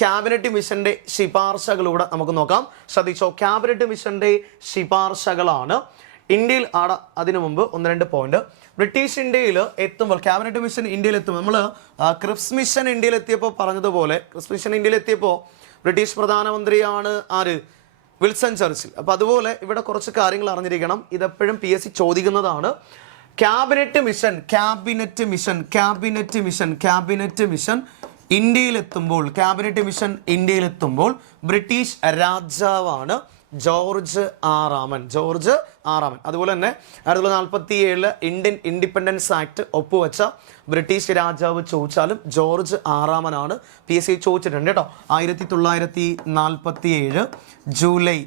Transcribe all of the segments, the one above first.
Cabinet മിഷന്റെ ശിപാർശകളൂടെ നമുക്ക് നോക്കാം. ശ്രദ്ധിച്ചോ, ക്യാബിനറ്റ് മിഷന്റെ ശിപാർശകളാണ്. ഇന്ത്യയിൽ അതിനു മുമ്പ് 1-2 പോയിന്റ്. ബ്രിട്ടീഷ് ഇന്ത്യയിൽ എത്തുമ്പോൾ, ക്യാബിനറ്റ് മിഷൻ ഇന്ത്യയിൽ എത്തുമ്പോൾ, നമ്മൾ ക്രിപ്സ് മിഷൻ ഇന്ത്യയിൽ എത്തിയപ്പോൾ പറഞ്ഞതുപോലെ, ക്രിപ്സ് മിഷൻ ഇന്ത്യയിൽ എത്തിയപ്പോൾ ബ്രിട്ടീഷ് പ്രധാനമന്ത്രിയാണ് ആര്? വിൽസൺ ചർച്ചിൽ. അപ്പോൾ അതുപോലെ ഇവിടെ കുറച്ച് കാര്യങ്ങൾ അറിഞ്ഞിരിക്കണം. ഇതെപ്പോഴും PSC ചോദിക്കുന്നതാണ്. ക്യാബിനറ്റ് മിഷൻ ഇന്ത്യയിലെത്തുമ്പോൾ ബ്രിട്ടീഷ് രാജാവാണ് ജോർജ് ആറാമൻ. അതുപോലെ തന്നെ 1947 ഇന്ത്യൻ ഇൻഡിപെൻഡൻസ് ആക്ട് ഒപ്പുവെച്ച ബ്രിട്ടീഷ് രാജാവ് ചോദിച്ചാലും ജോർജ് ആറാമനാണ്. PSC ചോദിച്ചിട്ടുണ്ട് കേട്ടോ. 1947 ജൂലൈ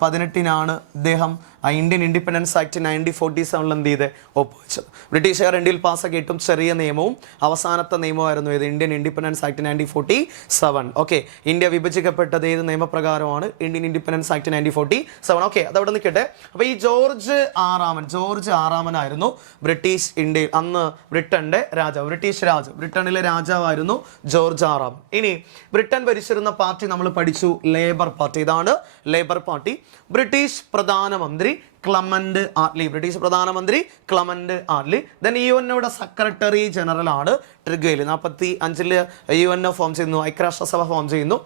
18 അദ്ദേഹം ഇന്ത്യൻ ഇൻഡിപെൻഡൻസ് ആക്ട് 1947 എന്ത് ചെയ്ത് ഒപ്പുവെച്ചത്. ബ്രിട്ടീഷുകാർ ഇന്ത്യയിൽ പാസ്സാക്കിയ ഏറ്റവും ചെറിയ നിയമവും അവസാനത്തെ നിയമമായിരുന്നു ഏത്? Indian independence act 1947. Okay, India വിഭജിക്കപ്പെട്ടത് ഏത് നിയമപ്രകാരമാണ്? Indian independence act 1947. ഓക്കെ, അതവിടെ നിൽക്കട്ടെ. അപ്പോൾ ഈ ജോർജ് ആറാമനായിരുന്നു ബ്രിട്ടീഷ് ഇന്ത്യയിൽ അന്ന് ബ്രിട്ടന്റെ രാജാവ്. ബ്രിട്ടനിലെ രാജാവായിരുന്നു ജോർജ് ആറാമൻ. ഇനി ബ്രിട്ടൻ ഭരിച്ചിരുന്ന പാർട്ടി നമ്മൾ പഠിച്ചു, ലേബർ പാർട്ടി. ഇതാണ് ലേബർ പാർട്ടി. ബ്രിട്ടീഷ് പ്രധാനമന്ത്രി Clement Attlee. Then UN secretary general ആണ് ട്രിഗ്വേലി. 45 UN ഫോം ചെയ്യുന്നു, ഐക്യരാഷ്ട്രസഭ ഫോം ചെയ്യുന്നു.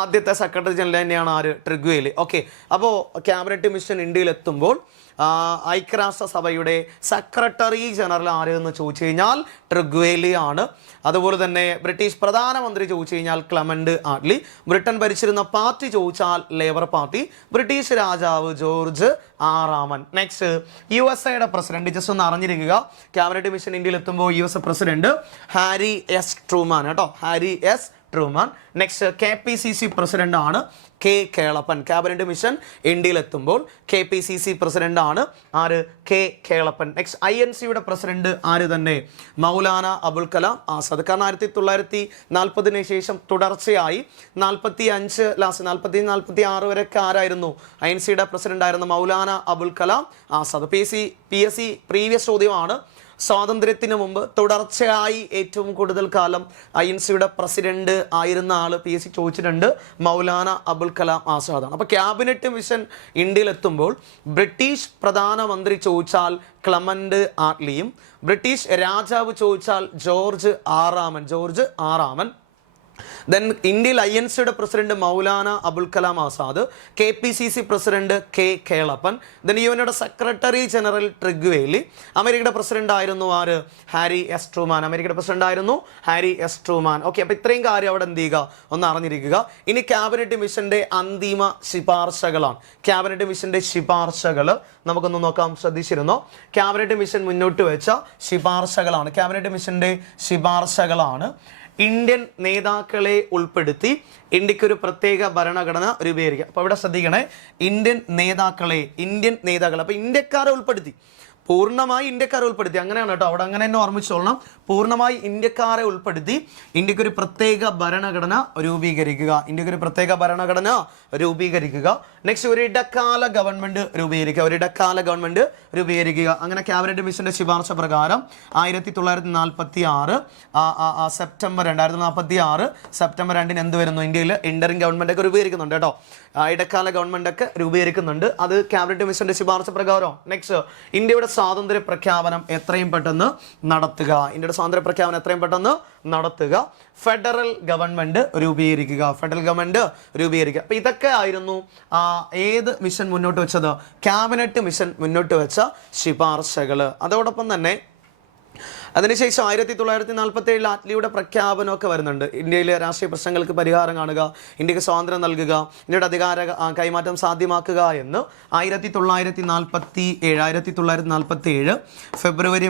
ആദ്യത്തെ സെക്രട്ടറി ജനറൽ തന്നെയാണ് ആര്? ട്രിഗ്വേലി. ഓക്കെ, അപ്പോൾ ക്യാബിനറ്റ് മിഷൻ ഇന്ത്യയിൽ എത്തുമ്പോൾ ഐക്യരാഷ്ട്രസഭയുടെ സെക്രട്ടറി ജനറൽ ആര് എന്ന് ചോദിച്ചു കഴിഞ്ഞാൽ ട്രിഗ്വേലി ആണ്. അതുപോലെ തന്നെ ബ്രിട്ടീഷ് പ്രധാനമന്ത്രി ചോദിച്ചു കഴിഞ്ഞാൽ ക്ലമന്റ് ആറ്റ്ലി. ബ്രിട്ടൻ ഭരിച്ചിരുന്ന പാർട്ടി ചോദിച്ചാൽ ലേബർ പാർട്ടി. ബ്രിട്ടീഷ് രാജാവ് ജോർജ് ആറാമൻ. Next, USA president. ജസ്റ്റ് ഒന്ന് അറിഞ്ഞിരിക്കുക, ക്യാബിനറ്റ് മിഷൻ ഇന്ത്യയിൽ എത്തുമ്പോൾ USA president Harry S Truman കേട്ടോ. നെക്സ്റ്റ്, KPCC പ്രസിഡന്റ് ആണ് K കേളപ്പൻ. ക്യാബിനറ്റ് മിഷൻ ഇന്ത്യയിൽ എത്തുമ്പോൾ KPCC പ്രസിഡന്റ് ആണ് ആര്? K Kelappan. Next, INC president ആര് തന്നെ? മൗലാന അബുൽ കലാം ആസാദ്. കാരണം 1940 ശേഷം തുടർച്ചയായി 45 ലാസ്റ്റ് 46 വരെയൊക്കെ ആരായിരുന്നു? INC പ്രസിഡന്റ് ആയിരുന്ന മൗലാന അബുൽ കലാം ആസാദ്. PSC പ്രീവിയസ് ചോദ്യമാണ്. സ്വാതന്ത്ര്യത്തിന് മുമ്പ് തുടർച്ചയായി ഏറ്റവും കൂടുതൽ കാലം INC പ്രസിഡന്റ് ആയിരുന്ന ആള് PSC ചോദിച്ചിട്ടുണ്ട്, മൗലാന അബുൽ കലാം ആസാദാണ്. അപ്പോൾ ക്യാബിനറ്റ് മിഷൻ ഇന്ത്യയിൽ എത്തുമ്പോൾ ബ്രിട്ടീഷ് പ്രധാനമന്ത്രി ചോദിച്ചാൽ ക്ലമന്റ് ആറ്റ്ലിയും, ബ്രിട്ടീഷ് രാജാവ് ചോദിച്ചാൽ ജോർജ് ആറാമൻ. ദെൻ ഇന്ത്യയിൽ INC president Maulana Abul Kalam Azad, KPCC president K Kelappan, then UN secretary general Trygve Lie. അമേരിക്കയുടെ പ്രസിഡന്റ് ആയിരുന്നു ആര്? Harry S Truman. ഓക്കെ, അപ്പോൾ ഇത്രയും കാര്യം അവിടെ എന്ത് ചെയ്യുക, ഒന്ന് അറിഞ്ഞിരിക്കുക. ഇനി ക്യാബിനറ്റ് മിഷന്റെ അന്തിമ ശിപാർശകളാണ്. ക്യാബിനറ്റ് മിഷന്റെ ശിപാർശകൾ നമുക്കൊന്ന് നോക്കാം. ശ്രദ്ധിച്ചിരുന്നോ? ക്യാബിനറ്റ് മിഷൻ മുന്നോട്ട് വെച്ച ശിപാർശകളാണ്. ക്യാബിനറ്റ് മിഷന്റെ ശിപാർശകളാണ് ഇന്ത്യൻ നേതാക്കളെ ഉൾപ്പെടുത്തി ഇന്ത്യക്കൊരു പ്രത്യേക ഭരണഘടന രൂപീകരിക്കുക. അപ്പോൾ ഇവിടെ ശ്രദ്ധിക്കണേ, ഇന്ത്യൻ നേതാക്കളെ, അപ്പോൾ ഇന്ത്യക്കാരെ ഉൾപ്പെടുത്തി, പൂർണ്ണമായി ഇന്ത്യക്കാരെ ഉൾപ്പെടുത്തി, അങ്ങനെയാണ് കേട്ടോ. അവിടെ അങ്ങനെ തന്നെ ഓർമ്മിച്ചോളണം. പൂർണ്ണമായി ഇന്ത്യക്കാരെ ഉൾപ്പെടുത്തി ഇന്ത്യക്കൊരു പ്രത്യേക ഭരണഘടന രൂപീകരിക്കുക. നെക്സ്റ്റ്, ഒരു ഇടക്കാല ഗവൺമെന്റ് രൂപീകരിക്കുക. അങ്ങനെ ക്യാബിനറ്റ് മിഷന്റെ ശുപാർശ പ്രകാരം 1946 സെപ്റ്റംബർ 2 എന്ത് വരുന്നു? ഇന്ത്യയിൽ ഇന്ററിം ഗവൺമെന്റ് ഒക്കെ രൂപീകരിക്കുന്നുണ്ട് കേട്ടോ. ഇടക്കാല ഗവൺമെന്റ് ഒക്കെ രൂപീകരിക്കുന്നുണ്ട്. അത് ക്യാബിനറ്റ് മിഷന്റെ ശുപാർശ പ്രകാരം. നെക്സ്റ്റ്, ഇന്ത്യയുടെ സ്വാതന്ത്ര്യ പ്രഖ്യാപനം എത്രയും പെട്ടെന്ന് നടത്തുക. ഫെഡറൽ ഗവൺമെന്റ് രൂപീകരിക്കുക. അപ്പൊ ഇതൊക്കെ ആയിരുന്നു ഏത് മിഷൻ മുന്നോട്ട് വെച്ചത്? ക്യാബിനറ്റ് മിഷൻ മുന്നോട്ട് വെച്ച ശുപാർശകൾ. അതോടൊപ്പം തന്നെ അതിനുശേഷം 1947 ആറ്റ്ലിയുടെ പ്രഖ്യാപനമൊക്കെ വരുന്നുണ്ട്. ഇന്ത്യയിലെ രാഷ്ട്രീയ പ്രശ്നങ്ങൾക്ക് പരിഹാരം കാണുക, ഇന്ത്യക്ക് സ്വാതന്ത്ര്യം നൽകുക, ഇന്ത്യയുടെ അധികാര കൈമാറ്റം സാധ്യമാക്കുക എന്ന് 1947 ഫെബ്രുവരി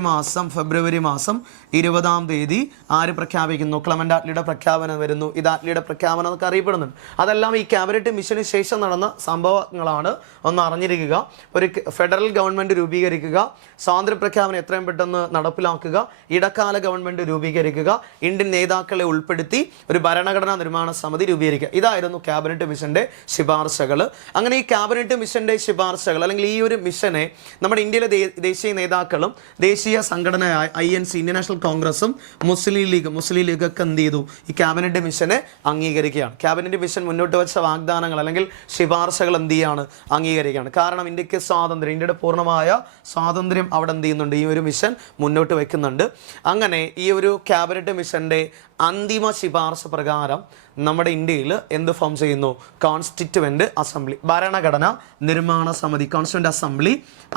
മാസം 20 ആര് പ്രഖ്യാപിക്കുന്നു? ക്ലമന്റ് ആറ്റ്ലിയുടെ പ്രഖ്യാപനം വരുന്നു. ഇത് ആറ്റ്ലിയുടെ പ്രഖ്യാപനം എന്നൊക്കെ അറിയപ്പെടുന്നുണ്ട്. അതെല്ലാം ഈ ക്യാബിനറ്റ് മിഷന് ശേഷം നടന്ന സംഭവങ്ങളാണ്. ഒന്ന് അറിഞ്ഞിരിക്കുക. ഒരു ഫെഡറൽ ഗവൺമെന്റ് രൂപീകരിക്കുക, സ്വാതന്ത്ര്യ പ്രഖ്യാപനം എത്രയും പെട്ടെന്ന് നടപ്പിലാക്കുക, ഇടക്കാല ഗവൺമെന്റ് രൂപീകരിക്കുക, ഇന്ത്യൻ നേതാക്കളെ ഉൾപ്പെടുത്തി ഒരു ഭരണഘടനാ നിർമ്മാണ സമിതി രൂപീകരിക്കുക. ഇതായിരുന്നു ക്യാബിനറ്റ് മിഷന്റെ ശുപാർശകൾ. അങ്ങനെ ഈ ക്യാബിനറ്റ് മിഷന്റെ ശുപാർശകൾ അല്ലെങ്കിൽ ഈ ഒരു മിഷനെ നമ്മുടെ ഇന്ത്യയിലെ ദേശീയ നേതാക്കളും ദേശീയ സംഘടനയായ INC ഇന്ത്യൻ നാഷണൽ കോൺഗ്രസും മുസ്ലിം ലീഗൊക്കെ എന്ത് ചെയ്തു? ഈ ക്യാബിനറ്റ് മിഷനെ അംഗീകരിക്കുകയാണ്. ക്യാബിനറ്റ് മിഷൻ മുന്നോട്ട് വെച്ച വാഗ്ദാനങ്ങൾ അല്ലെങ്കിൽ ശുപാർശകൾ എന്ത് ചെയ്യാണ്? അംഗീകരിക്കുകയാണ്. കാരണം ഇന്ത്യക്ക് സ്വാതന്ത്ര്യം, ഇന്ത്യയുടെ പൂർണ്ണമായ സ്വാതന്ത്ര്യം അവിടെ എന്ത് ചെയ്യുന്നുണ്ട്? ഈ ഒരു മിഷൻ മുന്നോട്ട് വെക്കുന്നുണ്ട്. അങ്ങനെ ഈ ഒരു ക്യാബിനറ്റ് മിഷന്റെ അന്തിമ ശുപാർശ പ്രകാരം നമ്മുടെ ഇന്ത്യയിൽ എന്ത് ഫോം ചെയ്യുന്നു? കോൺസ്റ്റിറ്റ്യുവന്റ് അസംബ്ലി, ഭരണഘടന നിർമ്മാണ സമിതി, കോൺസ്റ്റിറ്റ്യുവന്റ് അസംബ്ലി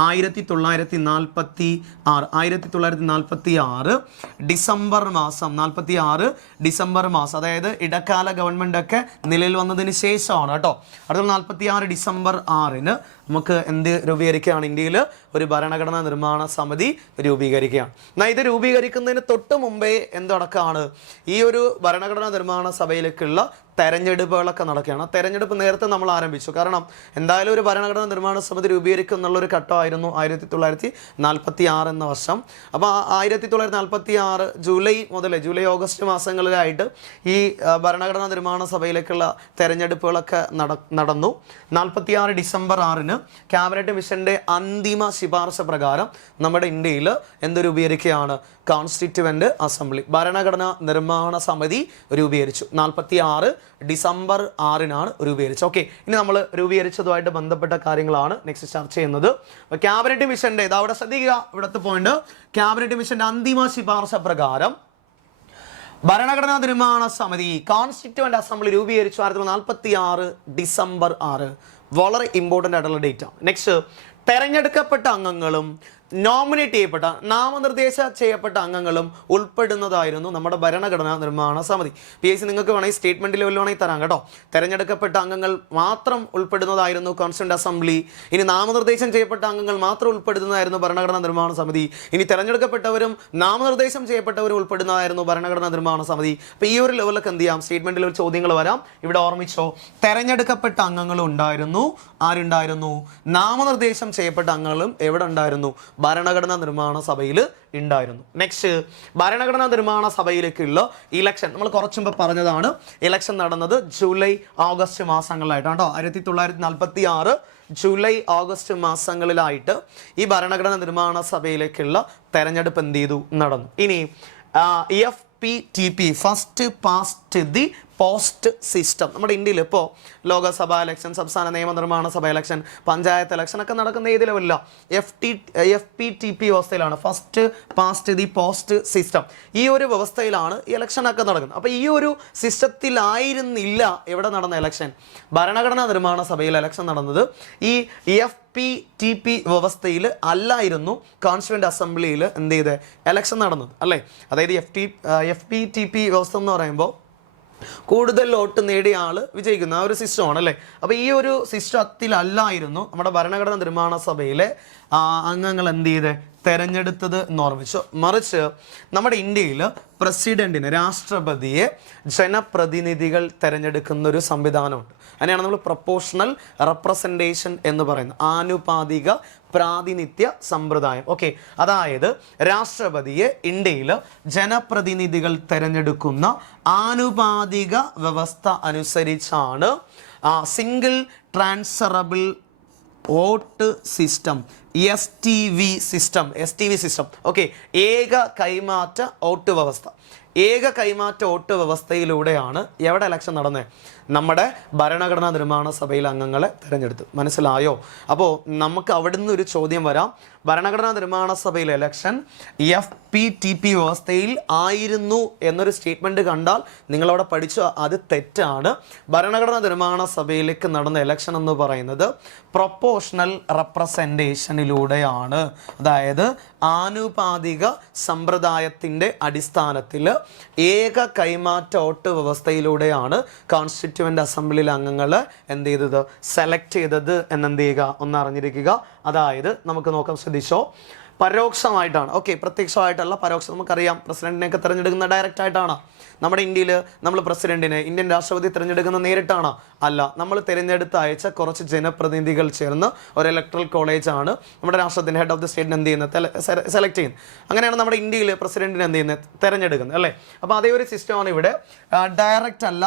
1946 ഡിസംബർ മാസം, അതായത് ഇടക്കാല ഗവൺമെന്റ് ഒക്കെ നിലയിൽ വന്നതിന് ശേഷമാണ് കേട്ടോ. അടുത്ത 46 ഡിസംബർ 6 നമുക്ക് എന്ത് രൂപീകരിക്കുകയാണ്? ഇന്ത്യയിൽ ഒരു ഭരണഘടനാ നിർമ്മാണ സമിതി രൂപീകരിക്കുകയാണ്. എന്നാൽ ഇത് രൂപീകരിക്കുന്നതിന് തൊട്ട് മുമ്പേ എന്തടക്കമാണ്? ഈ ഒരു ഭരണഘടനാ നിർമ്മാണ സഭയിലേക്കുള്ള തെരഞ്ഞെടുപ്പുകളൊക്കെ നടക്കുകയാണ്. ആ തെരഞ്ഞെടുപ്പ് നേരത്തെ നമ്മൾ ആരംഭിച്ചു. കാരണം എന്തായാലും ഒരു ഭരണഘടനാ നിർമ്മാണ സമിതി രൂപീകരിക്കും എന്നുള്ളൊരു ഘട്ടമായിരുന്നു 1946 എന്ന വർഷം. അപ്പോൾ 1946 ജൂലൈ ഓഗസ്റ്റ് മാസങ്ങളിലായിട്ട് ഈ ഭരണഘടനാ നിർമ്മാണ സഭയിലേക്കുള്ള തെരഞ്ഞെടുപ്പുകളൊക്കെ നടന്നു. 46 ഡിസംബർ 6 ക്യാബിനറ്റ് മിഷന്റെ അന്തിമ ശുപാർശ പ്രകാരം നമ്മുടെ ഇന്ത്യയിൽ എന്ത് രൂപീകരിക്കുകയാണ്? കോൺസ്റ്റിറ്റ്യുവന്റ് അസംബ്ലി, ഭരണഘടനാ നിർമ്മാണ സമിതി രൂപീകരിച്ചു. 46 ഡിസംബർ 6 രൂപീകരിച്ചത്. ഓക്കെ, ഇനി നമ്മൾ രൂപീകരിച്ചതുമായിട്ട് ബന്ധപ്പെട്ട കാര്യങ്ങളാണ് നെക്സ്റ്റ് ചർച്ച ചെയ്യുന്നത്. ക്യാബിനറ്റ് മിഷന്റെ അവിടെ ശ്രദ്ധിക്കുക, ഇവിടുത്തെ പോയിന്റ്, ക്യാബിനറ്റ് മിഷന്റെ അന്തിമ ശുപാർശ പ്രകാരം ഭരണഘടനാ നിർമ്മാണ സമിതി കോൺസ്റ്റിറ്റ്യുവന്റ് അസംബ്ലി രൂപീകരിച്ചു 1946 ഡിസംബർ 6. വളരെ ഇമ്പോർട്ടൻ്റ് ആയിട്ടുള്ള ഡേറ്റ് ആണ്. നെക്സ്റ്റ്, തെരഞ്ഞെടുക്കപ്പെട്ട അംഗങ്ങളും നോമിനേറ്റ് ചെയ്യപ്പെട്ട നാമനിർദ്ദേശം ചെയ്യപ്പെട്ട അംഗങ്ങളും ഉൾപ്പെടുന്നതായിരുന്നു നമ്മുടെ ഭരണഘടനാ നിർമ്മാണ സമിതി. PSC നിങ്ങൾക്ക് വേണമെങ്കിൽ സ്റ്റേറ്റ്മെന്റിൽ വേണമെങ്കിൽ തരാം കേട്ടോ. തെരഞ്ഞെടുക്കപ്പെട്ട അംഗങ്ങൾ മാത്രം ഉൾപ്പെടുന്നതായിരുന്നു കോൺസ്റ്റിറ്റ്യൂന്റ് അസംബ്ലി. ഇനി നാമനിർദ്ദേശം ചെയ്യപ്പെട്ട അംഗങ്ങൾ മാത്രം ഉൾപ്പെടുന്നതായിരുന്നു ഭരണഘടനാ നിർമ്മാണ സമിതി. ഇനി തെരഞ്ഞെടുക്കപ്പെട്ടവരും നാമനിർദ്ദേശം ചെയ്യപ്പെട്ടവരും ഉൾപ്പെടുന്നതായിരുന്നു ഭരണഘടനാ നിർമ്മാണ സമിതി. അപ്പോൾ ഈ ഒരു ലെവലൊക്കെ എന്ത് ചെയ്യാം? സ്റ്റേറ്റ്മെന്റിൽ ചോദ്യങ്ങൾ വരാം. ഇവിടെ ഓർമ്മിച്ചോ, തെരഞ്ഞെടുക്കപ്പെട്ട അംഗങ്ങളും ഉണ്ടായിരുന്നു. ആരുണ്ടായിരുന്നു? നാമനിർദ്ദേശം ചെയ്യപ്പെട്ട അംഗങ്ങളും എവിടെ ഉണ്ടായിരുന്നു? ഭരണഘടനാ നിർമ്മാണ സഭയിൽ ഉണ്ടായിരുന്നു. നെക്സ്റ്റ്, ഭരണഘടനാ നിർമ്മാണ സഭയിലേക്കുള്ള ഇലക്ഷൻ നമ്മൾ കുറച്ചു മുമ്പ് പറഞ്ഞതാണ്. ഇലക്ഷൻ നടന്നത് ജൂലൈ ഓഗസ്റ്റ് മാസങ്ങളിലായിട്ടാണ് കേട്ടോ. 1946 ജൂലൈ ഓഗസ്റ്റ് മാസങ്ങളിലായിട്ട് ഈ ഭരണഘടനാ നിർമ്മാണ സഭയിലേക്കുള്ള തെരഞ്ഞെടുപ്പ് എന്ത് ചെയ്തു? നടന്നു. ഇനി FPTP, first past the post system. നമ്മുടെ ഇന്ത്യയിൽ ഇപ്പോൾ ലോകസഭ ഇലക്ഷൻ, സംസ്ഥാന നിയമനിർമ്മാണ സഭ ഇലക്ഷൻ, പഞ്ചായത്ത് ഇലക്ഷൻ ഒക്കെ നടക്കുന്ന ഏത് ലെവലില്ല? FPTP വ്യവസ്ഥയിലാണ്, first past the post system. ഈ ഒരു വ്യവസ്ഥയിലാണ് ഇലക്ഷനൊക്കെ നടക്കുന്നത്. അപ്പോൾ ഈ ഒരു സിസ്റ്റത്തിലായിരുന്നില്ല എവിടെ നടന്ന ഇലക്ഷൻ? ഭരണഘടനാ നിർമ്മാണ സഭയിൽ ഇലക്ഷൻ നടന്നത് ഈ FPTP വ്യവസ്ഥയിൽ അല്ലായിരുന്നു കോൺസ്റ്റിറ്റ്യൂവന്റ് അസംബ്ലിയിൽ എന്ത് ചെയ്ത് ഇലക്ഷൻ നടന്നത് അല്ലേ? അതായത് FPTP വ്യവസ്ഥ എന്ന് പറയുമ്പോൾ കൂടുതൽ വോട്ട് നേടിയ ആൾ വിജയിക്കുന്ന ആ ഒരു സിസ്റ്റമാണ് അല്ലേ? അപ്പോൾ ഈ ഒരു സിസ്റ്റത്തിലല്ലായിരുന്നു നമ്മുടെ ഭരണഘടനാ നിർമ്മാണ സഭയിലെ അംഗങ്ങൾ എന്ത് ചെയ്ത് തെരഞ്ഞെടുത്തത് എന്ന് ഓർമ്മിച്ചു. മറിച്ച് നമ്മുടെ ഇന്ത്യയിൽ പ്രസിഡന്റിനെ, രാഷ്ട്രപതിയെ ജനപ്രതിനിധികൾ തെരഞ്ഞെടുക്കുന്ന ഒരു സംവിധാനമുണ്ട്. അതിനെയാണ് നമ്മൾ പ്രൊപ്പോർഷണൽ റെപ്രസെൻറ്റേഷൻ എന്ന് പറയുന്നത്, ആനുപാതിക പ്രാതിനിധ്യ സമ്പ്രദായം. ഓക്കെ, അതായത് രാഷ്ട്രപതിയെ ഇന്ത്യയിൽ ജനപ്രതിനിധികൾ തെരഞ്ഞെടുക്കുന്ന ആനുപാതിക വ്യവസ്ഥ അനുസരിച്ചാണ് single transferable vote system, STV system. Okay, ഏക കൈമാറ്റ വോട്ട് വ്യവസ്ഥ. ഏക കൈമാറ്റ വോട്ട് വ്യവസ്ഥയിലൂടെയാണ് എവിടെ ഇലക്ഷൻ നടന്നത്? നമ്മുടെ ഭരണഘടനാ നിർമ്മാണ സഭയിലെ അംഗങ്ങളെ തിരഞ്ഞെടുത്ത്. മനസ്സിലായോ? അപ്പോൾ നമുക്ക് അവിടുന്ന് ഒരു ചോദ്യം വരാം. ഭരണഘടനാ നിർമ്മാണ സഭയിലെ ഇലക്ഷൻ FPTP വ്യവസ്ഥയിൽ ആയിരുന്നു എന്നൊരു സ്റ്റേറ്റ്മെൻറ്റ് കണ്ടാൽ നിങ്ങളവിടെ പഠിച്ചു, അത് തെറ്റാണ്. ഭരണഘടനാ നിർമ്മാണ സഭയിലേക്ക് നടന്ന ഇലക്ഷൻ എന്ന് പറയുന്നത് പ്രൊപ്പോർഷണൽ റെപ്രസെൻറ്റേഷനിലൂടെയാണ്. അതായത് ആനുപാതിക സമ്പ്രദായത്തിൻ്റെ അടിസ്ഥാനത്തിൽ ഏക കൈമാറ്റ വോട്ട് വ്യവസ്ഥയിലൂടെയാണ് കോൺസ്റ്റിറ്റ്യൂവൻ്റ് അസംബ്ലിയിലെ അംഗങ്ങൾ എന്ത് ചെയ്തത്? സെലക്ട് ചെയ്തത് എന്നെന്ത് ചെയ്യുക? ഒന്ന് അറിഞ്ഞിരിക്കുക. അതായത് നമുക്ക് നോക്കാം, ശ്രദ്ധിച്ചോ. പരോക്ഷമായിട്ടാണ്. ഓക്കെ, പ്രത്യക്ഷമായിട്ടല്ല, പരോക്ഷം. നമുക്കറിയാം പ്രസിഡന്റിനെയൊക്കെ തിരഞ്ഞെടുക്കുന്ന ഡയറക്റ്റ് ആയിട്ടാണ്. നമ്മുടെ ഇന്ത്യയിൽ നമ്മൾ പ്രസിഡന്റിനെ ഇന്ത്യൻ രാഷ്ട്രപതി തിരഞ്ഞെടുക്കുന്ന നേരിട്ടാണ്? അല്ല, നമ്മൾ തിരഞ്ഞെടുത്ത് അയച്ച കുറച്ച് ജനപ്രതിനിധികൾ ചേർന്ന് ഒരു ഇലക്ട്രൽ കോളേജാണ് നമ്മുടെ രാഷ്ട്രത്തിൻ്റെ ഹെഡ് ഓഫ് ദി സ്റ്റേറ്റിന് എന്ത് ചെയ്യുന്നത്, സെലക്ട് ചെയ്യുന്നത്. അങ്ങനെയാണ് നമ്മുടെ ഇന്ത്യയിൽ പ്രസിഡന്റിനെ എന്ത് ചെയ്യുന്നത്, തിരഞ്ഞെടുക്കുന്നത് അല്ലേ. അപ്പോൾ അതേ ഒരു സിസ്റ്റമാണ് ഇവിടെ. ഡയറക്റ്റ് അല്ല,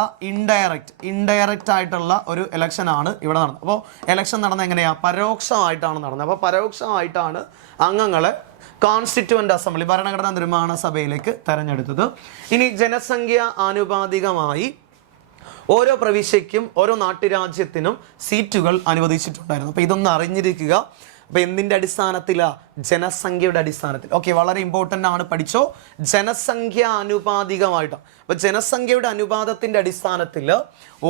ഇൻഡയറക്റ്റ് ആയിട്ടുള്ള ഒരു ഇലക്ഷനാണ് ഇവിടെ നടന്നത്. അപ്പോൾ ഇലക്ഷൻ നടന്നത് എങ്ങനെയാണ്? പരോക്ഷമായിട്ടാണ് നടന്നത്. അപ്പോൾ പരോക്ഷമായിട്ടാണ് അംഗങ്ങളെ കോൺസ്റ്റിറ്റ്യൂവൻ്റ് അസംബ്ലി, ഭരണഘടനാ നിർമ്മാണ സഭയിലേക്ക് തെരഞ്ഞെടുത്തത്. ഇനി ജനസംഖ്യ ആനുപാതികമായി ഓരോ പ്രവിശ്യയ്ക്കും ഓരോ നാട്ടുരാജ്യത്തിനും സീറ്റുകൾ അനുവദിച്ചിട്ടുണ്ടായിരുന്നു. അപ്പോൾ ഇതൊന്ന് അറിഞ്ഞിരിക്കുക. അപ്പോൾ എന്തിൻ്റെ അടിസ്ഥാനത്തിലാണ്? ജനസംഖ്യയുടെ അടിസ്ഥാനത്തിൽ. ഓക്കെ, വളരെ ഇമ്പോർട്ടൻ്റ് ആണ്, പഠിച്ചോ. ജനസംഖ്യ ആനുപാതികമായിട്ടാണ്. അപ്പോൾ ജനസംഖ്യയുടെ അനുപാതത്തിൻ്റെ അടിസ്ഥാനത്തിൽ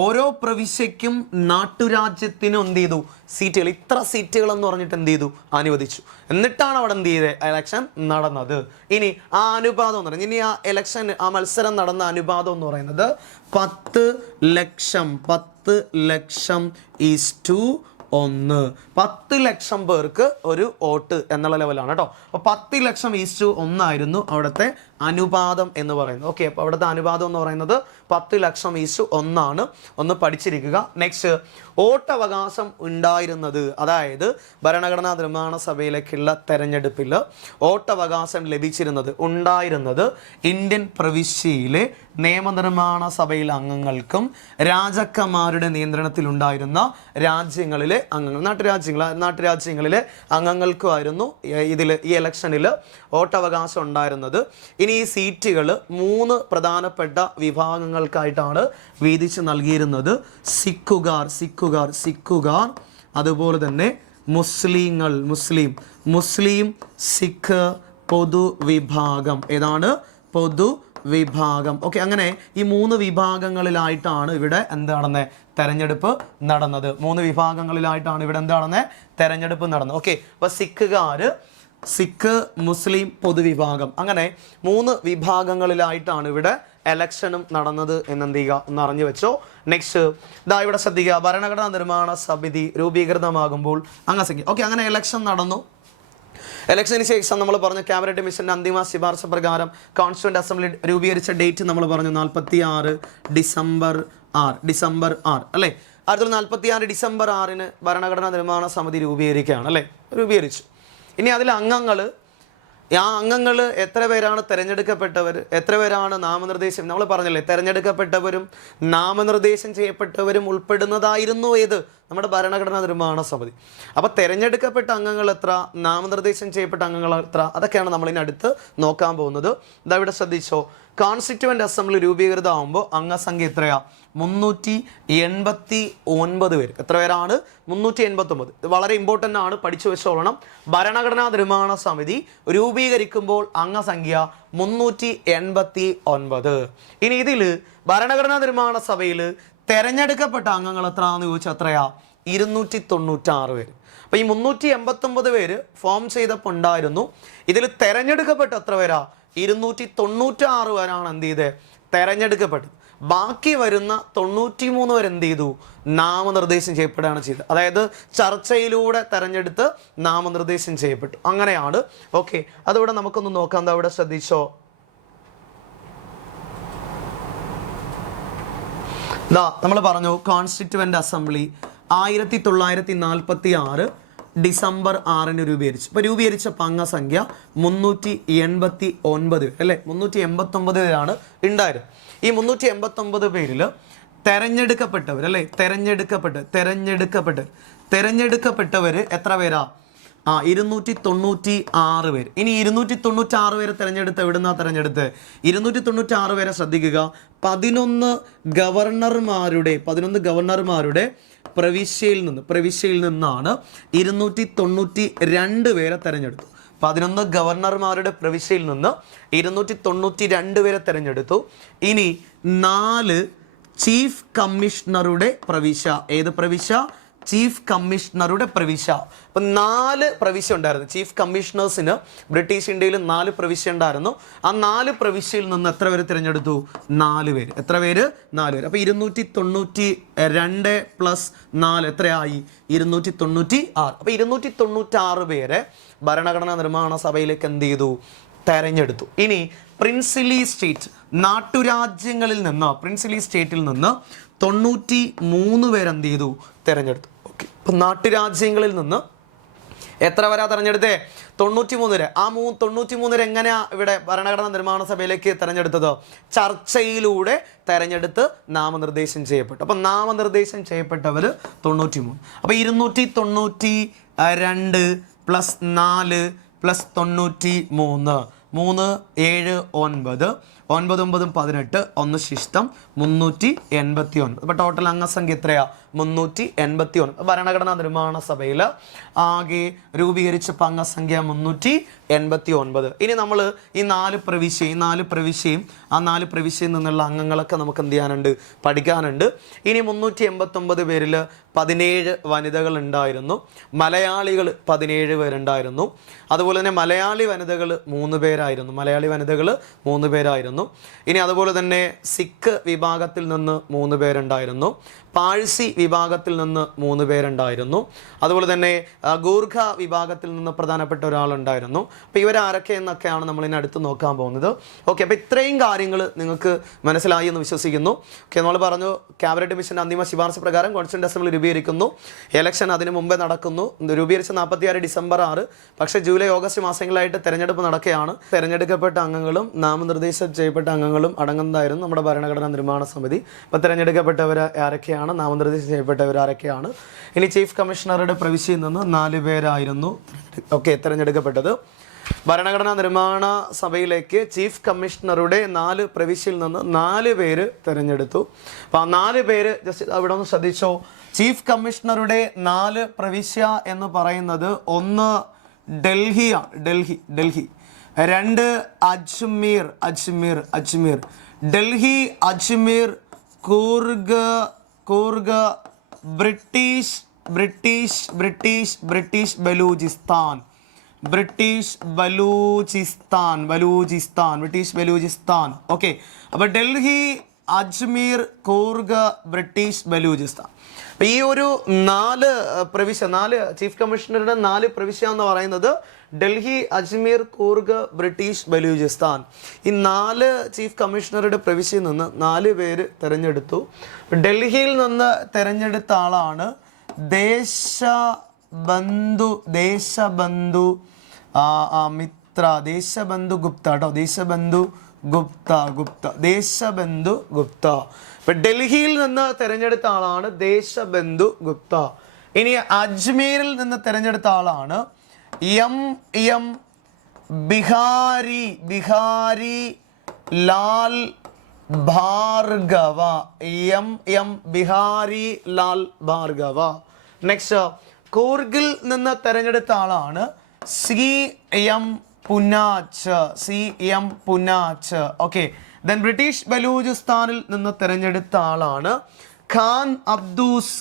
ഓരോ പ്രവിശ്യയ്ക്കും നാട്ടുരാജ്യത്തിനും എന്ത് ചെയ്തു, സീറ്റുകൾ, ഇത്ര സീറ്റുകൾ എന്ന് പറഞ്ഞിട്ട് എന്ത് ചെയ്തു, അനുവദിച്ചു. എന്നിട്ടാണ് അവിടെ എന്ത് ചെയ്തത്, ഇലക്ഷൻ നടന്നത്. ഇനി ആ അനുപാതം എന്ന് പറയുന്നത്, ഇനി ആ ഇലക്ഷൻ, ആ മത്സരം നടന്ന അനുപാതം എന്ന് പറയുന്നത് 10 ലക്ഷം ഈസ് ടു 1. 10 ലക്ഷം പേർക്ക് ഒരു വോട്ട് എന്നുള്ള ലെവലാണ് കേട്ടോ. അപ്പോൾ 10 ലക്ഷം ഈസ് ടു 1 ആയിരുന്നു അവിടുത്തെ അനുപാതം എന്ന് പറയുന്നത്. ഓക്കെ, അപ്പോൾ അവിടുത്തെ അനുപാതം എന്ന് പറയുന്നത് 10 ലക്ഷം ഈസ് ടു 1 ആണ്. ഒന്ന് പഠിച്ചിരിക്കുക. നെക്സ്റ്റ്, വോട്ടവകാശം ഉണ്ടായിരുന്നത്, അതായത് ഭരണഘടനാ നിർമ്മാണ സഭയിലേക്കുള്ള തെരഞ്ഞെടുപ്പിൽ വോട്ടവകാശം ഉണ്ടായിരുന്നത് ഇന്ത്യൻ പ്രവിശ്യയിലെ നിയമനിർമ്മാണ സഭയിലെ അംഗങ്ങൾക്കും രാജാക്കന്മാരുടെ നിയന്ത്രണത്തിലുണ്ടായിരുന്ന രാജ്യങ്ങളിലെ അംഗങ്ങൾ, നാട്ടുരാജ്യങ്ങളിലെ അംഗങ്ങൾക്കുമായിരുന്നു ഈ ഇലക്ഷനിൽ വോട്ടവകാശം ഉണ്ടായിരുന്നത്. ഇനി ഈ സീറ്റുകൾ 3 പ്രധാനപ്പെട്ട വിഭാഗങ്ങൾക്കായിട്ടാണ് വീതിച്ച് നൽകിയിരുന്നത്. സിഖുകാർ, അതുപോലെ തന്നെ മുസ്ലിം, സിഖ്, പൊതുവിഭാഗം. ഏതാണ്? പൊതുവിഭാഗം. ഓക്കെ, അങ്ങനെ ഈ 3 വിഭാഗങ്ങളിലായിട്ടാണ് ഇവിടെ എന്താണെന്ന് തെരഞ്ഞെടുപ്പ് നടന്നത്. 3 വിഭാഗങ്ങളിലായിട്ടാണ് ഇവിടെ എന്താണെന്ന് തെരഞ്ഞെടുപ്പ് നടന്നത്. ഓക്കെ, അപ്പോൾ സിഖ്, മുസ്ലിം, പൊതുവിഭാഗം, അങ്ങനെ 3 വിഭാഗങ്ങളിലായിട്ടാണ് ഇവിടെ എലക്ഷനും നടന്നത് എന്നെന്ത് ചെയ്യുക, ഒന്ന് അറിഞ്ഞു വെച്ചോ. നെക്സ്റ്റ്, ഇവിടെ ശ്രദ്ധിക്കുക, ഭരണഘടനാ നിർമ്മാണ സമിതി രൂപീകൃതമാകുമ്പോൾ അംഗസംഖ്യ. ഓക്കെ, അങ്ങനെ എലക്ഷൻ നടന്നു. ഇലക്ഷന് ശേഷം നമ്മൾ പറഞ്ഞു ക്യാബിനറ്റ് മിഷന്റെ അന്തിമ ശുപാർശ പ്രകാരം കോൺസ്റ്റിറ്റ്യൂവന്റ് അസംബ്ലി രൂപീകരിച്ച ഡേറ്റ് നമ്മൾ പറഞ്ഞു 46 ഡിസംബർ 6 അല്ലേ. 1946 ഡിസംബർ 6 ഭരണഘടനാ നിർമ്മാണ സമിതി രൂപീകരിക്കുകയാണ് അല്ലേ, രൂപീകരിച്ചു. ഇനി അതിൽ അംഗങ്ങൾ എത്ര പേരാണ് തിരഞ്ഞെടുക്കപ്പെട്ടവർ, എത്ര പേരാണ് നാമനിർദ്ദേശം, നമ്മൾ പറഞ്ഞല്ലേ തിരഞ്ഞെടുക്കപ്പെട്ടവരും നാമനിർദ്ദേശം ചെയ്യപ്പെട്ടവരും ഉൾപ്പെടുന്നതായിരുന്നു ഏത്, നമ്മുടെ ഭരണഘടനാ നിർമ്മാണ സമിതി. അപ്പോൾ തിരഞ്ഞെടുക്കപ്പെട്ട അംഗങ്ങൾ എത്ര, നാമനിർദ്ദേശം ചെയ്യപ്പെട്ട അംഗങ്ങൾ എത്ര, അതൊക്കെയാണ് നമ്മളിനടുത്ത് നോക്കാൻ പോകുന്നത്. ഇവിടെ ശ്രദ്ധിച്ചോ, കോൺസ്റ്റിറ്റ്യൂവൻ്റ് അസംബ്ലി രൂപീകൃതമാകുമ്പോൾ അംഗസംഖ്യ എത്രയാ, 389 പേര്. എത്ര പേരാണ്? 389. ഇത് വളരെ ഇമ്പോർട്ടൻ്റ് ആണ്, പഠിച്ചു വെച്ചോളണം. ഭരണഘടനാ നിർമ്മാണ സമിതി രൂപീകരിക്കുമ്പോൾ അംഗസംഖ്യ 389. ഇനി ഇതിൽ ഭരണഘടനാ നിർമ്മാണ സഭയിൽ തെരഞ്ഞെടുക്കപ്പെട്ട അംഗങ്ങൾ എത്രയാണെന്ന് ചോദിച്ചാൽ എത്രയാ, 296 പേര്. അപ്പോൾ ഈ 389 പേര് ഫോം ചെയ്തപ്പോൾ ഉണ്ടായിരുന്നു. ഇതിൽ തെരഞ്ഞെടുക്കപ്പെട്ട എത്ര പേരാ, 296 പേരാണ് എന്ത് ചെയ്തത്, തെരഞ്ഞെടുക്കപ്പെട്ടത്. ബാക്കി വരുന്ന 93 പേര് എന്ത് ചെയ്തു, നാമനിർദ്ദേശം ചെയ്യപ്പെടുകയാണ് ചെയ്തത്. അതായത് ചർച്ചയിലൂടെ തെരഞ്ഞെടുത്ത് നാമനിർദ്ദേശം ചെയ്യപ്പെട്ടു. അങ്ങനെയാണ്. ഓക്കെ, അതിവിടെ നമുക്കൊന്ന് നോക്കാം. എന്താ ഇവിടെ ശ്രദ്ധിച്ചോ, നമ്മൾ പറഞ്ഞു കോൺസ്റ്റിറ്റ്യൂവൻ്റ് അസംബ്ലി 1946 ഡിസംബർ 6 രൂപീകരിച്ചു. ഇപ്പോൾ രൂപീകരിച്ചപ്പോൾ അംഗസംഖ്യ 389 അല്ലേ, 389 പേരാണ് ഉണ്ടായിരുന്നത്. ഈ 389 പേരിൽ തെരഞ്ഞെടുക്കപ്പെട്ടവർ അല്ലേ, തെരഞ്ഞെടുക്കപ്പെട്ടവർ എത്ര പേരാ, 296 പേര്. ഇനി 296 പേരെ തെരഞ്ഞെടുത്ത് എവിടുന്നാ തെരഞ്ഞെടുത്ത്, 296 പേരെ ശ്രദ്ധിക്കുക, 11 ഗവർണർമാരുടെ പ്രവിശ്യയിൽ നിന്നാണ് 292 പേരെ തെരഞ്ഞെടുത്തു. 11 ഗവർണർമാരുടെ പ്രവിശ്യയിൽ നിന്ന് 292 പേരെ തെരഞ്ഞെടുത്തു. ഇനി 4 ചീഫ് കമ്മീഷണറുടെ പ്രവിശ്യ, ഏത് പ്രവിശ്യ, ചീഫ് കമ്മീഷണറുടെ പ്രവിശ്യ. അപ്പം 4 പ്രവിശ്യ ഉണ്ടായിരുന്നു. ചീഫ് കമ്മീഷണേഴ്സിന് ബ്രിട്ടീഷ് ഇന്ത്യയിൽ 4 പ്രവിശ്യ ഉണ്ടായിരുന്നു. ആ 4 പ്രവിശ്യയിൽ നിന്ന് എത്ര പേര് തിരഞ്ഞെടുത്തു? 4 പേര്. എത്ര പേര്? 4 പേര്. അപ്പോൾ 292 പ്ലസ് 4 എത്രയായി? 296. അപ്പോൾ 296 പേരെ ഭരണഘടനാ നിർമ്മാണ സഭയിലേക്ക് എന്ത് ചെയ്തു? തെരഞ്ഞെടുത്തു. ഇനി പ്രിൻസിലി സ്റ്റേറ്റ്, നാട്ടുരാജ്യങ്ങളിൽ നിന്ന്, പ്രിൻസിലി സ്റ്റേറ്റിൽ നിന്ന് 93 പേര് എന്ത് ചെയ്തു? തെരഞ്ഞെടുത്തു. ഓക്കെ, ഇപ്പം നാട്ടുരാജ്യങ്ങളിൽ നിന്ന് എത്ര പേരാ തെരഞ്ഞെടുത്തേ? 93 പേര്. ആ 93 പേര് എങ്ങനെയാ ഇവിടെ ഭരണഘടനാ നിർമ്മാണ സഭയിലേക്ക് തെരഞ്ഞെടുത്തത്? ചർച്ചയിലൂടെ തെരഞ്ഞെടുത്ത് നാമനിർദ്ദേശം ചെയ്യപ്പെട്ടു. അപ്പം നാമനിർദ്ദേശം ചെയ്യപ്പെട്ടവർ 93. അപ്പോൾ 292 പ്ലസ് 4 പ്ലസ് 93, 3 7 9, 9 9 18, 1 ശിഷ്ടം 389. അപ്പോൾ ടോട്ടൽ അംഗസംഖ്യ എത്രയാ? 389. ഭരണഘടനാ നിർമ്മാണ സഭയിൽ ആകെ രൂപീകരിച്ച അംഗസംഖ്യ 389. ഇനി നമ്മൾ ഈ 4 പ്രവിശ്യയും ആ 4 പ്രവിശ്യയിൽ നിന്നുള്ള അംഗങ്ങളൊക്കെ നമുക്ക് എന്ത് ചെയ്യാനുണ്ട്? പഠിക്കാനുണ്ട്. ഇനി 389 പേരിൽ 17 വനിതകൾ ഉണ്ടായിരുന്നു. മലയാളികൾ 17 പേരുണ്ടായിരുന്നു. അതുപോലെ തന്നെ മലയാളി വനിതകൾ 3 പേരായിരുന്നു. ഇനി അതുപോലെ തന്നെ സിഖ് വിഭാഗത്തിൽ നിന്ന് 3 പേരുണ്ടായിരുന്നു. പാഴ്സി വിഭാഗത്തിൽ നിന്ന് 3 പേരുണ്ടായിരുന്നു. അതുപോലെ തന്നെ ഗൂർഖ വിഭാഗത്തിൽ നിന്ന് പ്രധാനപ്പെട്ട ഒരാളുണ്ടായിരുന്നു. അപ്പോൾ ഇവരാരൊക്കെ എന്നൊക്കെയാണ് നമ്മൾ ഇനി അടുത്ത് നോക്കാൻ പോകുന്നത്. ഓക്കെ, അപ്പോൾ ഇത്രയും കാര്യങ്ങൾ നിങ്ങൾക്ക് മനസ്സിലായി എന്ന് വിശ്വസിക്കുന്നു. ഓക്കെ, നമ്മൾ പറഞ്ഞു ക്യാബിനറ്റ് മിഷൻ്റെ അന്തിമ ശുപാർശ പ്രകാരം കോൺസ്റ്റിറ്റ്യൂന്റ് അസംബ്ലി രൂപീകരിക്കുന്നു. ഇലക്ഷൻ അതിന് മുമ്പേ നടക്കുന്നു. രൂപീകരിച്ച 46 ഡിസംബർ 6. പക്ഷേ ജൂലൈ ഓഗസ്റ്റ് മാസങ്ങളായിട്ട് തെരഞ്ഞെടുപ്പ് നടക്കുകയാണ്. തെരഞ്ഞെടുക്കപ്പെട്ട അംഗങ്ങളും നാമനിർദ്ദേശം ചെയ്യപ്പെട്ട അംഗങ്ങളും അടങ്ങുന്നതായിരുന്നു നമ്മുടെ ഭരണഘടനാ നിർമ്മാണ സമിതി. അപ്പോൾ തെരഞ്ഞെടുക്കപ്പെട്ടവർ ആരൊക്കെയാണ്? നാമനിർദ്ദേശം ചെയ്യപ്പെട്ടവർ ആരൊക്കെയാണ്? ഇനി ചീഫ് കമ്മീഷണറുടെ പ്രവിശ്യയിൽ നിന്ന് 4 പേരായിരുന്നു തിരഞ്ഞെടുക്കപ്പെട്ടത്. ഭരണഘടനാ നിർമ്മാണ സഭയിലേക്ക് ചീഫ് കമ്മീഷണറുടെ 4 പ്രവിശ്യയിൽ നിന്ന് 4 പേര് തിരഞ്ഞെടുത്തു. അപ്പോൾ ആ 4 പേര് ജസ്റ്റ് അവിടെ ഒന്ന് ശ്രദ്ധിച്ചോ. ചീഫ് കമ്മീഷണറുടെ 4 പ്രവിശ്യ എന്ന് പറയുന്നത് 1 ഡൽഹിയാണ്, ഡൽഹി. 2 അജ്മീർ, ഡൽഹി, അജ്മീർ, കൂർഗ്, ബ്രിട്ടീഷ് ബലൂചിസ്ഥാൻ. ഓക്കെ, അപ്പോൾ ഡൽഹി, അജ്മീർ, കൂർഗ്, ബ്രിട്ടീഷ് ബലൂചിസ്ഥാൻ. അപ്പോൾ ഈ ഒരു 4 പ്രവിശ്യ, 4 ചീഫ് കമ്മീഷണറുടെ 4 പ്രവിശ്യ എന്ന് പറയുന്നത് ഡൽഹി, അജ്മീർ, കൂർഗ്, ബ്രിട്ടീഷ് ബലൂചിസ്ഥാൻ. ഈ 4 ചീഫ് കമ്മീഷണറുടെ പ്രവിശ്യയിൽ നിന്ന് 4 പേര് തിരഞ്ഞെടുത്തു. ഡൽഹിയിൽ നിന്ന് തിരഞ്ഞെടുത്ത ആളാണ് ദേശബന്ധു ഗുപ്ത കേട്ടോ. ദേശബന്ധു ഗുപ്ത. ഇപ്പൊ ഡൽഹിയിൽ നിന്ന് തിരഞ്ഞെടുത്ത ആളാണ് ദേശബന്ധു ഗുപ്ത. ഇനി അജ്മീരിൽ നിന്ന് തിരഞ്ഞെടുത്ത ആളാണ് M Bihari Lal Bhargava. M Bihari Lal Bhargava. Next കൂർഗിൽ നിന്ന് തിരഞ്ഞെടുത്ത ആളാണ് C M Poonacha. Okay, then British ബലൂചിസ്ഥാനിൽ നിന്ന് തിരഞ്ഞെടുത്ത ആളാണ് ഖാൻ അബ്ദൂസ്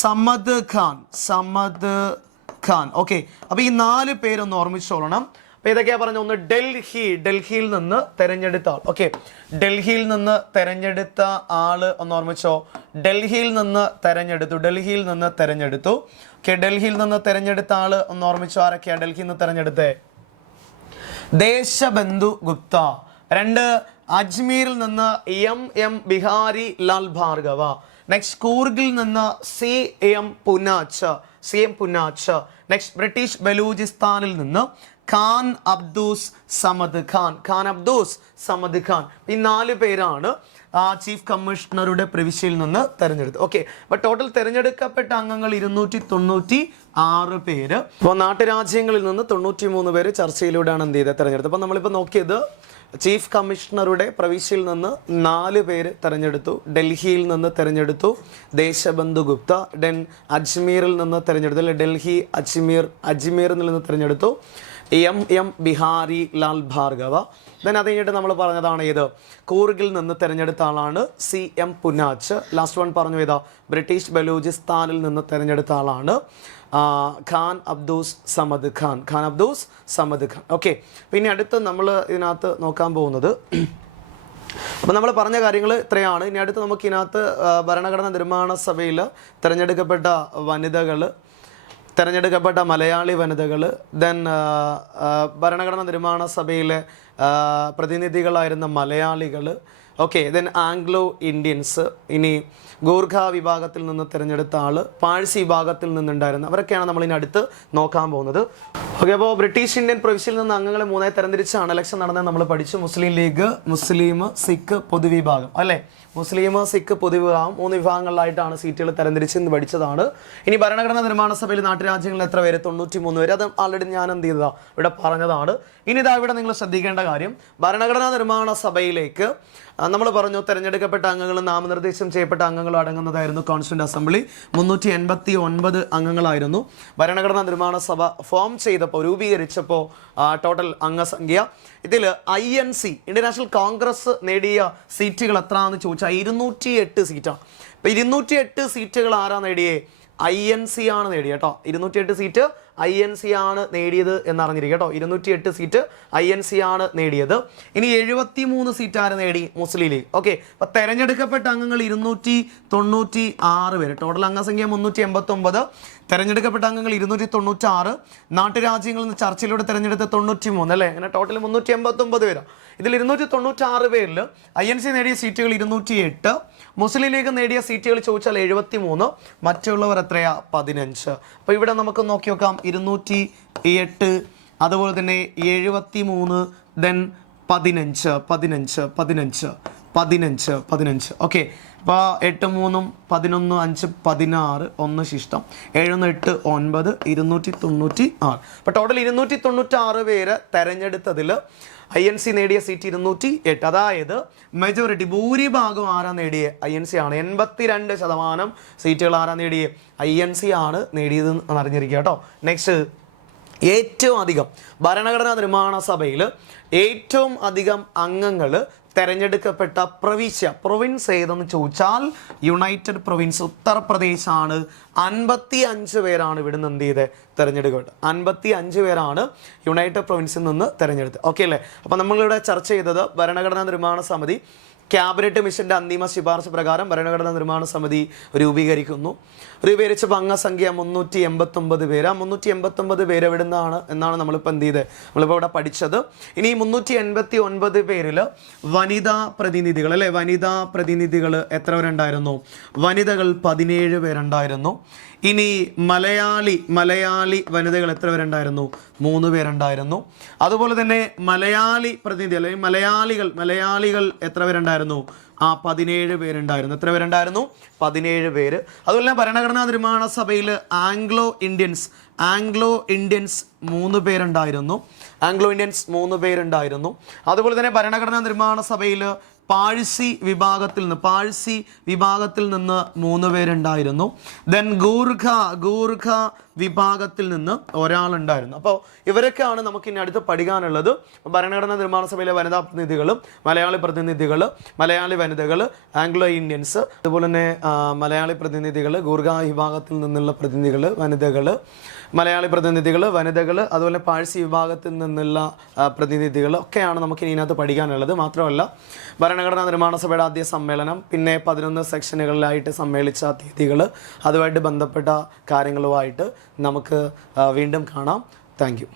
സമദ് ഖാൻ. ഓക്കെ, അപ്പോൾ ഈ 4 പേരൊന്ന് ഓർമ്മിച്ചോളണം. അപ്പോൾ ഇതൊക്കെയാ പറഞ്ഞു. ഒന്ന് ഡൽഹിയിൽ നിന്ന് തിരഞ്ഞെടുത്ത ആൾ. ഓക്കെ, ഡൽഹിയിൽ നിന്ന് തിരഞ്ഞെടുത്ത ആള് ഒന്ന് ഓർമ്മിച്ചോ. ഡൽഹിയിൽ നിന്ന് തിരഞ്ഞെടുത്തു. ഓക്കെ, ഡൽഹിയിൽ നിന്ന് തിരഞ്ഞെടുത്ത ആള് ഒന്ന് ഓർമ്മിച്ചോ. ആരൊക്കെയാ ഡൽഹിയിൽ നിന്ന് തിരഞ്ഞെടുത്തേ? ദേശബന്ധു ഗുപ്ത. 2 അജ്മീരിൽ നിന്ന് എം ബിഹാരി ലാൽ ഭാർഗവ. നെക്സ്റ്റ് കൂർഗിൽ നിന്ന് സി എം പുനാച്ച്. നെക്സ്റ്റ് ബ്രിട്ടീഷ് ബലൂചിസ്ഥാനിൽ നിന്ന് ഖാൻ അബ്ദൂസ് സമദ് ഖാൻ. ഈ 4 പേരാണ് ചീഫ് കമ്മീഷണറുടെ പ്രവിശ്യയിൽ നിന്ന് തെരഞ്ഞെടുത്തു. ഓക്കെ, അപ്പോൾ ടോട്ടൽ തിരഞ്ഞെടുക്കപ്പെട്ട അംഗങ്ങൾ 296 പേര്. അപ്പോൾ നാട്ടുരാജ്യങ്ങളിൽ നിന്ന് 93 പേര് ചർച്ചയിലൂടെയാണ് എന്ത് ചെയ്തത്? തെരഞ്ഞെടുത്തത്. അപ്പോൾ നമ്മളിപ്പോൾ നോക്കിയത് ചീഫ് കമ്മീഷണറുടെ പ്രവിശ്യയിൽ നിന്ന് 4 പേര് തെരഞ്ഞെടുത്തു. ഡൽഹിയിൽ നിന്ന് തെരഞ്ഞെടുത്തു ദേശബന്ധു ഗുപ്ത. ദെൻ അജ്മീറിൽ നിന്ന് തെരഞ്ഞെടുത്തു, ഡൽഹി അജ്മീറിൽ നിന്ന് തെരഞ്ഞെടുത്തു. എം ബിഹാരി ലാൽ ഭാർഗവ. ദെൻ അത് കഴിഞ്ഞിട്ട് നമ്മൾ പറഞ്ഞതാണ് ഏത്, കൂർഗിൽ നിന്ന് തിരഞ്ഞെടുത്ത ആളാണ് CM പുനാച്ച്. ലാസ്റ്റ് വൺ പറഞ്ഞു ഏതാ, ബ്രിട്ടീഷ് ബലൂചിസ്ഥാനിൽ നിന്ന് തിരഞ്ഞെടുത്ത ആളാണ് ഖാൻ അബ്ദൂസ് സമദ് ഖാൻ. ഓക്കെ, പിന്നെ അടുത്ത് നമ്മൾ ഇതിനകത്ത് നോക്കാൻ പോകുന്നത്, അപ്പോൾ നമ്മൾ പറഞ്ഞ കാര്യങ്ങൾ ഇത്രയാണ്. ഇനി അടുത്ത് നമുക്ക് ഇതിനകത്ത് ഭരണഘടനാ നിർമ്മാണ സഭയിൽ തിരഞ്ഞെടുക്കപ്പെട്ട വനിതകൾ, തിരഞ്ഞെടുക്കപ്പെട്ട മലയാളി വനിതകൾ, ദെൻ ഭരണഘടനാ നിർമ്മാണ സഭയിലെ പ്രതിനിധികളായിരുന്ന മലയാളികൾ, ഓക്കെ, ദെൻ ആംഗ്ലോ ഇന്ത്യൻസ്, ഇനി ഗൂർഖ വിഭാഗത്തിൽ നിന്ന് തിരഞ്ഞെടുത്ത ആൾ, പാഴ്സി വിഭാഗത്തിൽ നിന്നുണ്ടായിരുന്ന അവരൊക്കെയാണ് നമ്മൾ ഇനി അടുത്ത് നോക്കാൻ പോകുന്നത്. ഓക്കെ, അപ്പോൾ ബ്രിട്ടീഷ് ഇന്ത്യൻ പ്രവിശ്യയിൽ നിന്ന് അംഗങ്ങളെ 3 തരംതിരിച്ചാണ് ഇലക്ഷൻ നടന്നത് നമ്മൾ പഠിച്ചു. മുസ്ലിം ലീഗ്, മുസ്ലിം, സിഖ്, പൊതുവിഭാഗം അല്ലേ. മുസ്ലിം, സിഖ്, പൊതുവിഭാഗം 3 വിഭാഗങ്ങളിലായിട്ടാണ് സീറ്റുകൾ തരംതിരിച്ചെന്ന് പഠിച്ചതാണ്. ഇനി ഭരണഘടനാ നിർമ്മാണ സഭയിൽ നാട്ടുരാജ്യങ്ങളിൽ എത്ര പേര്, 93 പേര്. അത് ആൾറെഡി ഞാൻ എന്ത് ചെയ്തതാ ഇവിടെ പറഞ്ഞതാണ്. ഇനി ഇതാ ഇവിടെ നിങ്ങൾ ശ്രദ്ധിക്കേണ്ട കാര്യം, ഭരണഘടനാ നിർമ്മാണ സഭയിലേക്ക് നമ്മൾ പറഞ്ഞു തിരഞ്ഞെടുക്കപ്പെട്ട അംഗങ്ങളും നാമനിർദ്ദേശം ചെയ്യപ്പെട്ട അംഗങ്ങളും അടങ്ങുന്നതായിരുന്നു കോൺസ്റ്റിറ്റ്യൂന്റ് അസംബ്ലി. 389 അംഗങ്ങളായിരുന്നു ഭരണഘടനാ നിർമ്മാണ സഭ ഫോം ചെയ്തപ്പോൾ, രൂപീകരിച്ചപ്പോൾ ടോട്ടൽ അംഗസംഖ്യ. ഇതിൽ INC ഇന്ത്യൻ കോൺഗ്രസ് നേടിയ സീറ്റുകൾ എത്രയാണെന്ന് ചോദിച്ചാൽ 208 സീറ്റാണ്. അപ്പോൾ 208 സീറ്റുകൾ ആരാ നേടിയേ? INC ആണ് നേടിയത് കേട്ടോ. 208 സീറ്റ് INC ആണ് നേടിയത് എന്നറിഞ്ഞിരിക്കുക കേട്ടോ. 208 സീറ്റ് INC ആണ് നേടിയത്. ഇനി 73 സീറ്റ് ആര് നേടി? മുസ്ലിം ലീഗ്. ഓക്കെ, അപ്പോൾ തെരഞ്ഞെടുക്കപ്പെട്ട അംഗങ്ങൾ 296 പേര്. ടോട്ടൽ അംഗസംഖ്യ 389. തെരഞ്ഞെടുക്കപ്പെട്ട അംഗങ്ങൾ 296. നാട്ടുരാജ്യങ്ങളിൽ നിന്ന് ചർച്ചയിലൂടെ തെരഞ്ഞെടുത്ത 93 അല്ലേ. അങ്ങനെ ടോട്ടൽ 389 പേരാണ്. ഇതിൽ 296 പേരിൽ INC നേടിയ സീറ്റുകൾ 208. മുസ്ലിം ലീഗ് നേടിയ സീറ്റുകൾ ചോദിച്ചാൽ 73. മറ്റുള്ളവർ എത്രയാ? 15. അപ്പോൾ ഇവിടെ നമുക്ക് നോക്കി നോക്കാം. 208, അതുപോലെ തന്നെ 73, ദെൻ 15. ഓക്കെ, അപ്പോൾ 8 3 11 5 16 1 ശിഷ്ടം 7 8 9 296. അപ്പോൾ ടോട്ടൽ 296 പേര് തെരഞ്ഞെടുത്തതിൽ INC നേടിയ സീറ്റ് 208. അതായത് മെജോറിറ്റി, ഭൂരിഭാഗം ആരാ നേടിയ? INC ആണ്. 82% സീറ്റുകൾ ആരാ നേടിയ? INC ആണ് നേടിയത് അറിഞ്ഞിരിക്കുക കേട്ടോ. നെക്സ്റ്റ്, ഏറ്റവും അധികം ഭരണഘടനാ നിർമ്മാണ സഭയിൽ ഏറ്റവും അധികം അംഗങ്ങൾ തെരഞ്ഞെടുക്കപ്പെട്ട പ്രൊവിൻസ് ഏതെന്ന് ചോദിച്ചാൽ യുണൈറ്റഡ് പ്രൊവിൻസ് ഉത്തർപ്രദേശ് ആണ്. 55 പേരാണ് ഇവിടുന്ന് എന്ത് ചെയ്ത് തിരഞ്ഞെടുക്കപ്പെട്ടത്. 55 പേരാണ് യുണൈറ്റഡ് പ്രൊവിൻസിൽ നിന്ന് തിരഞ്ഞെടുത്തത്. ഓക്കെ അല്ലേ. അപ്പോൾ നമ്മളിവിടെ ചർച്ച ചെയ്തത് ഭരണഘടനാ നിർമ്മാണ സമിതി ക്യാബിനറ്റ് മിഷന്റെ അന്തിമ ശുപാർശ പ്രകാരം ഭരണഘടനാ നിർമ്മാണ സമിതി രൂപീകരിച്ചപ്പോൾ അംഗസംഖ്യ 389 പേര്. ആ 389 പേര് എവിടെ നിന്നാണ് എന്നാണ് നമ്മളിപ്പോൾ എന്ത് ചെയ്ത് നമ്മളിപ്പോൾ ഇവിടെ പഠിച്ചത്. ഇനി 389 പേരിൽ വനിതാ പ്രതിനിധികൾ അല്ലേ, വനിതാ പ്രതിനിധികൾ എത്ര പേരുണ്ടായിരുന്നു? വനിതകൾ 17 പേരുണ്ടായിരുന്നു. ഇനി മലയാളി വനിതകൾ എത്ര പേരുണ്ടായിരുന്നു? 3 പേരുണ്ടായിരുന്നു. അതുപോലെ തന്നെ മലയാളി പ്രതിനിധി അല്ലെങ്കിൽ മലയാളികൾ എത്ര പേരുണ്ടായിരുന്നു? 17 പേരുണ്ടായിരുന്നു. എത്ര പേരുണ്ടായിരുന്നു? 17 പേര്. അതുപോലെ തന്നെ ഭരണഘടനാ നിർമ്മാണ സഭയിൽ ആംഗ്ലോ ഇന്ത്യൻസ് 3 പേരുണ്ടായിരുന്നു. അതുപോലെ തന്നെ ഭരണഘടനാ നിർമ്മാണ സഭയിൽ പാഴ്സി വിഭാഗത്തിൽ നിന്ന് 3 പേരുണ്ടായിരുന്നു. ദെൻ ഗൂർഖ വിഭാഗത്തിൽ നിന്ന് ഒരാളുണ്ടായിരുന്നു. അപ്പോൾ ഇവരൊക്കെയാണ് നമുക്ക് ഇനി അടുത്ത് പഠിക്കാനുള്ളത്. ഭരണഘടനാ നിർമ്മാണ സഭയിലെ വനിതാ പ്രതിനിധികളും മലയാളി വനിതകൾ, ആംഗ്ലോ ഇന്ത്യൻസ്, അതുപോലെ തന്നെ മലയാളി പ്രതിനിധികൾ, ഗൂർഖ വിഭാഗത്തിൽ നിന്നുള്ള പ്രതിനിധികൾ, വനിതകൾ, അതുപോലെ പാഴ്സി വിഭാഗത്തിൽ നിന്നുള്ള പ്രതിനിധികൾ ഒക്കെയാണ് നമുക്ക് ഇനി ഇതിനകത്ത് പഠിക്കാനുള്ളത്. മാത്രമല്ല ഭരണഘടനാ നിർമ്മാണ സഭയുടെ ആദ്യ സമ്മേളനം, പിന്നെ 11 സെക്ഷനുകളിലായിട്ട് സമ്മേളിച്ച തീയതികൾ, അതുമായിട്ട് ബന്ധപ്പെട്ട കാര്യങ്ങളുമായിട്ട് നമുക്ക് വീണ്ടും കാണാം. Thank you.